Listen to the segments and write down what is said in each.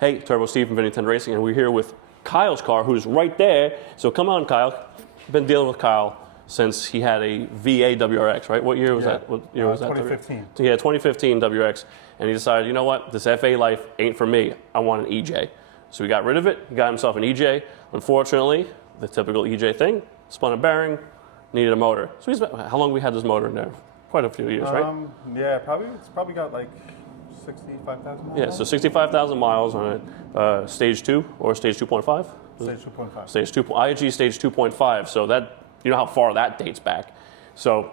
Hey, Turbo Steve from Vinny 10 Racing, and we're here with Kyle's car, who's right there. So come on, Kyle. Been dealing with Kyle since he had a VA WRX, right? What year was that? What year was that? 2015. So yeah, 2015 WRX, and he decided, you know what, this FA life ain't for me. I want an EJ. So he got rid of it. He got himself an EJ. Unfortunately, the typical EJ thing: spun a bearing, needed a motor. So how long we had this motor in there? Quite a few years, right? Yeah, it's probably got like 65,000 miles. Yeah, so 65,000 miles on it. Stage 2 or stage 2.5? Stage 2.5. Stage 2, IAG stage 2.5. So that, you know how far that dates back. So,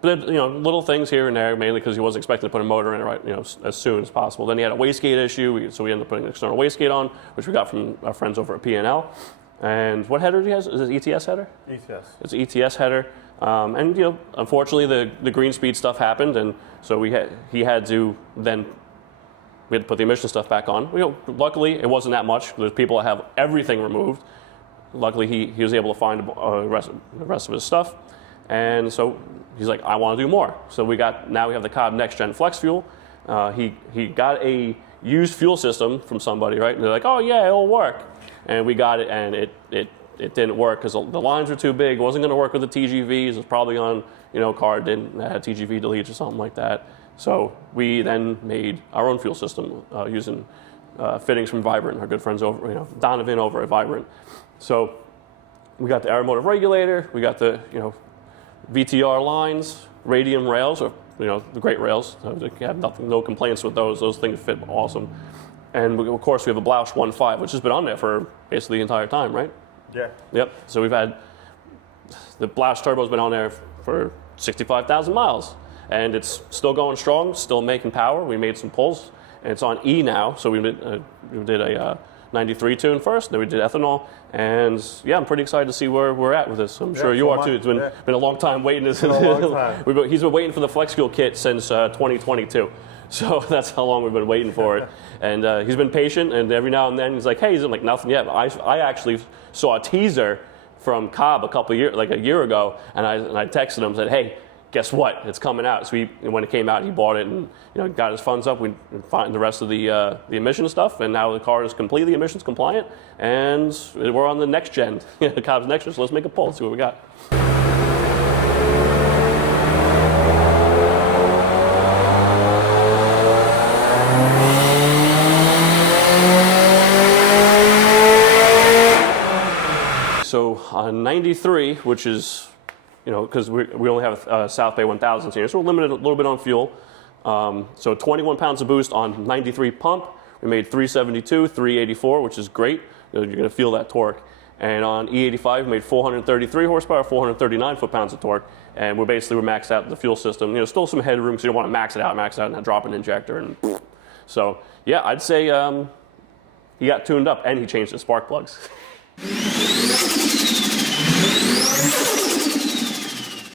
but, you know, little things here and there, mainly because he wasn't expecting to put a motor in it right, you know, as soon as possible. Then he had a wastegate issue, so we ended up putting an external wastegate on, which we got from our friends over at P&L. And what header do he have? Is it ETS header? ETS. It's an ETS header. And you know, unfortunately, the green speed stuff happened, and so we had to put the emission stuff back on. You know, luckily, it wasn't that much. There's people that have everything removed. Luckily, he was able to find the rest of his stuff, and so he's like, I want to do more. So now we have the Cobbs Next Gen Flex Fuel. He got a used fuel system from somebody, right? And they're like, oh yeah, it'll work. And we got it, and it didn't work because the lines were too big. It wasn't going to work with the TGVs. It was probably on, you know, a car that had TGV deletes or something like that. So we then made our own fuel system using fittings from Vibrant, our good friends over, you know, Donovan over at Vibrant. So we got the aeromotive regulator, we got the, you know, VTR lines, radium rails, or, you know, the great rails. So we have no complaints with those. Those things fit awesome. And of course, we have a Blouch 1.5, which has been on there for basically the entire time, right? Yeah. Yep. So we've had the Blouch turbo's been on there for 65,000 miles, and it's still going strong, still making power. We made some pulls, and it's on E now. So we did a 93 tune first, then we did ethanol, and yeah, I'm pretty excited to see where we're at with this. I'm sure you are too. It's been a long time waiting. He's been waiting for the flex fuel kit since 2022. So that's how long we've been waiting for it. And he's been patient, and every now and then he's like, hey, he's like, nothing yet. I actually saw a teaser from Cobb a year ago, and I texted him and said, hey, guess what? It's coming out. So when it came out, he bought it and, you know, got his funds up. We found the rest of the emission stuff, and now the car is completely emissions compliant, and we're on the next gen, Cobb's next gen. So let's make a pull, see what we got. So on 93, which is, you know, because we only have South Bay 1000s here, so we're limited a little bit on fuel. So 21 pounds of boost on 93 pump. We made 372, 384, which is great. You're going to feel that torque. And on E85, we made 433 horsepower, 439 foot-pounds of torque. And we're maxed out the fuel system. You know, still some headroom because you don't want to max it out, and then drop an injector. And so, yeah, I'd say he got tuned up and he changed the spark plugs.